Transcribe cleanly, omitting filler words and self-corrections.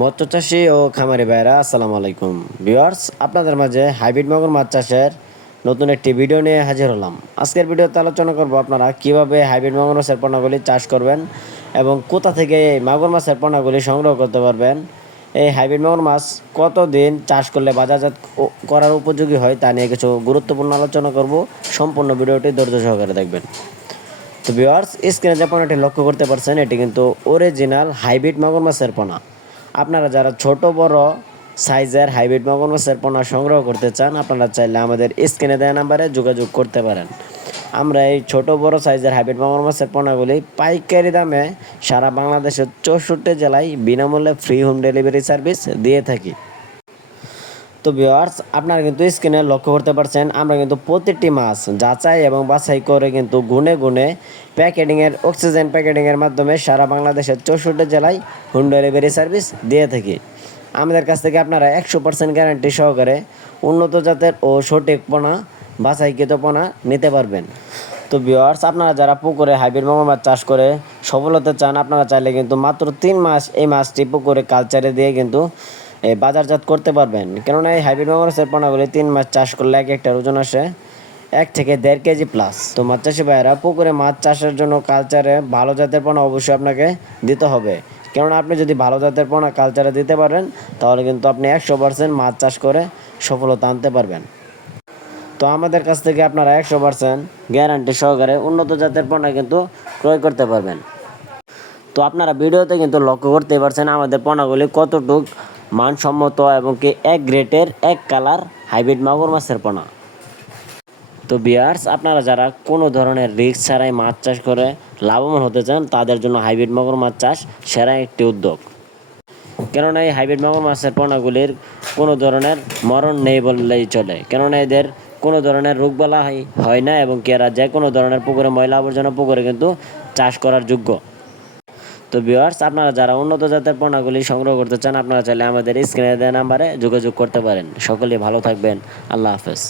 মৎস্য চাষী ও খামারি ভাইরা আসসালামু আলাইকুম ভিউয়ার্স, আপনাদের মাঝে হাইব্রিড মাগুর মাছ চাষের নতুন একটি ভিডিও নিয়ে হাজির হলাম। আজকের ভিডিওতে আলোচনা করব আপনারা কিভাবে হাইব্রিড মাগুর মাছের পোনাগুলি চাষ করবেন এবং কোথা থেকে এই মাগুর মাছের পোনাগুলি সংগ্রহ করতে পারবেন। এই হাইব্রিড মাগুর মাছ কতদিন চাষ করলে বাজারজাত করার উপযোগী হয় তা নিয়ে কিছু গুরুত্বপূর্ণ আলোচনা করব। সম্পূর্ণ ভিডিওটি ধৈর্য সহকারে দেখবেন। তো ভিউয়ার্স, স্ক্রিনে যে পোনাটি লক্ষ্য করতে পারছেন এটি কিন্তু অরিজিনাল হাইব্রিড মাগুর মাছের পোনা। আপনারা যারা ছোট বড় সাইজের হাইব্রিড মাগুর মাছের পোনা সংগ্রহ করতে চান, আপনারা চাইলে আমাদের স্ক্রিনে দেওয়া নাম্বারে যোগাযোগ করতে পারেন। আমরা এই ছোট বড় সাইজের হাইব্রিড মাগুর মাছের পোনাগুলি পাইকারি দামে সারা বাংলাদেশের 64 জেলায় বিনামূল্যে ফ্রি হোম ডেলিভারি সার্ভিস দিয়ে থাকি। তো ভিউয়ার্স, আপনারা কিন্তু স্ক্রিনে লক্ষ্য করতে পারছেন আমরা কিন্তু প্রতিটি মাছ যাচাই এবং বাছাই করে কিন্তু গুনে গুনে প্যাকেটিংয়ের অক্সিজেন প্যাকেটিংয়ের মাধ্যমে সারা বাংলাদেশের 64 জেলায় হোম ডেলিভারি সার্ভিস দিয়ে থাকি। আমাদের কাছ থেকে আপনারা 100% গ্যারান্টি সহকারে উন্নত জাতের ও সঠিক পোনা বাছাইকৃত পোনা নিতে পারবেন। তো ভিউয়ার্স, আপনারা যারা পুকুরে হাইব্রিড মাগুর মাছ চাষ করে সফলতা চান, আপনারা চাইলে কিন্তু মাত্র 3 মাস এই মাছটি পুকুরে কালচারে দিয়ে কিন্তু বাজারজাত করতে পারবেন। কেননা এই হাইব্রিড মাগুর মাছের পোনাগুলি 3 মাস চাষ করলে এক একটা ওজন আসে 1 থেকে 1.5 কেজি প্লাস। তো মাছ চাষি ভাইয়েরা, পুকুরে মাছ চাষের জন্য কালচারে ভালো জাতের পোনা অবশ্যই আপনাকে দিতে হবে। কেননা আপনি যদি ভালো জাতের পোনা কালচারে দিতে পারেন তাহলে কিন্তু আপনি 100% মাছ চাষ করে সফলতা আনতে পারবেন। তো আমাদের কাছ থেকে আপনারা 100% গ্যারান্টি সহকারে উন্নত জাতের পোনা কিন্তু ক্রয় করতে পারবেন। তো আপনারা ভিডিওতে কিন্তু লক্ষ্য করতেই পারছেন আমাদের পোনাগুলি কতটুক মানসম্মত এবং কি এক গ্রেটের এক কালার হাইব্রিড মাগুর মাছের পোনা। তো ভিউয়ার্স, আপনারা যারা কোনো ধরনের রিস্ক ছাড়াই মাছ চাষ করে লাভবান হতে চান তাদের জন্য হাইব্রিড মাগুর মাছ চাষ সেরা একটি উদ্যোগ। কেননা এই হাইব্রিড মাগুর মাছের পোনাগুলির কোনো ধরনের মরণ নেই বললেই চলে। কেননা এদের কোনো ধরনের রোগবালা হয় না এবং এরা যে কোনো ধরনের পুকুরে ময়লা আবর্জনা পুকুরে কিন্তু চাষ করার যোগ্য। তো ভিউয়ার্স, আপনারা যারা উন্নত জাতের পোনাগুলি সংগ্রহ করতে চান, আপনারা চাইলে আমাদের স্ক্রিনে দেওয়া নাম্বারে যোগাযোগ করতে পারেন। সকলেই ভালো থাকবেন। আল্লাহ হাফেজ।